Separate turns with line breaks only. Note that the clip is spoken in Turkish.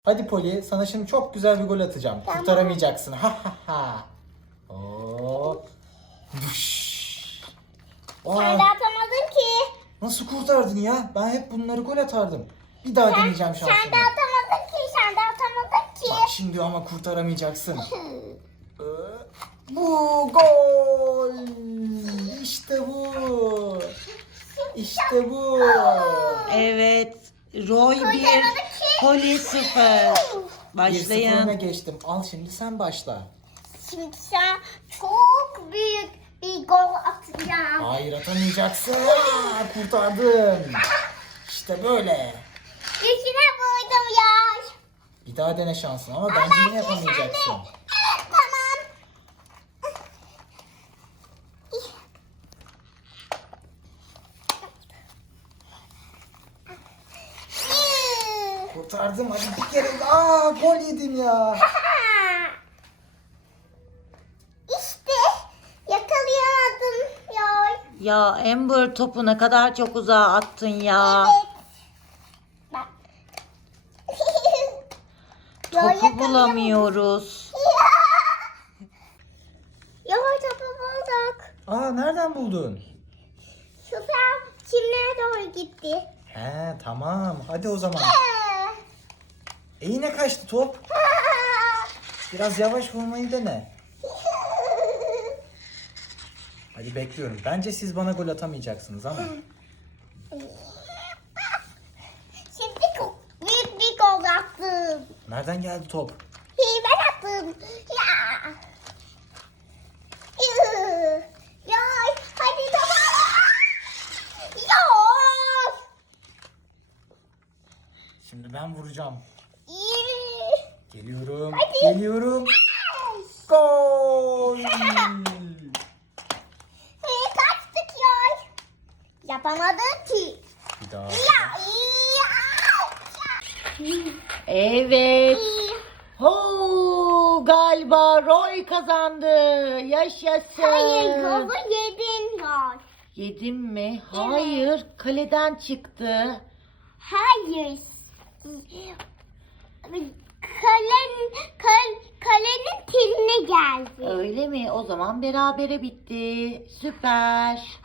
Hadi Poli, sana şimdi çok güzel bir gol atacağım.
Tamam.
Kurtaramayacaksın. Ha ha ha. Hop. Vuş.
Sen
Aa,
de atamadın ki.
nasıl kurtardın ya? Ben hep bunları gol atardım. Bir daha deneyeceğim şansımı.
Sen de atamadın ki. Sen de atamadın ki.
Bak şimdi ama kurtaramayacaksın. Bu gol. İşte bu. İşte bu.
Evet. Roy 1,
Kurtaramadık ki.
Poli 0.
1-0
Başlayın.
öne geçtim. Al şimdi sen başla.
Şimdi sen çok büyük bir gol atacağım.
Hayır atamayacaksın. Aa, kurtardım. İşte böyle.
İçine vurdum ya.
Bir daha dene şansın ama bence yine yapamayacaksın.
Tamam.
Kurtardım hadi bir kere. Aa gol yedim ya.
İşte yakalayamadım ya.
Ya Amber topu ne kadar çok uzağa attın ya.
Evet. Bak.
Topu bulamıyoruz.
Ya topu bulduk.
Aa nereden buldun?
Şu taraf kimlere doğru gitti?
He tamam hadi o zaman. Yine kaçtı top. Biraz yavaş vurmayı dene. Hadi bekliyorum. Bence siz bana gol atamayacaksınız ama.
Şimdi çok büyük bir gol attım.
Nereden geldi top?
Ben attım. Ya. Ya. Hadi tamam. Ya.
Şimdi ben vuracağım.
İyi.
Geliyorum.
Hadi.
Geliyorum. Gol!
Kaçtık ya. Yapamadım ki.
Bir daha.
Ya.
Evet.
Ya.
Ho, galiba Roy kazandı. Yaşasın.
Hayır golü yedin ya.
Yedim mi? Hayır. Kaleden çıktı.
Hayır. Kalenin teline geldi.
Öyle mi? O zaman berabere bitti. Süper.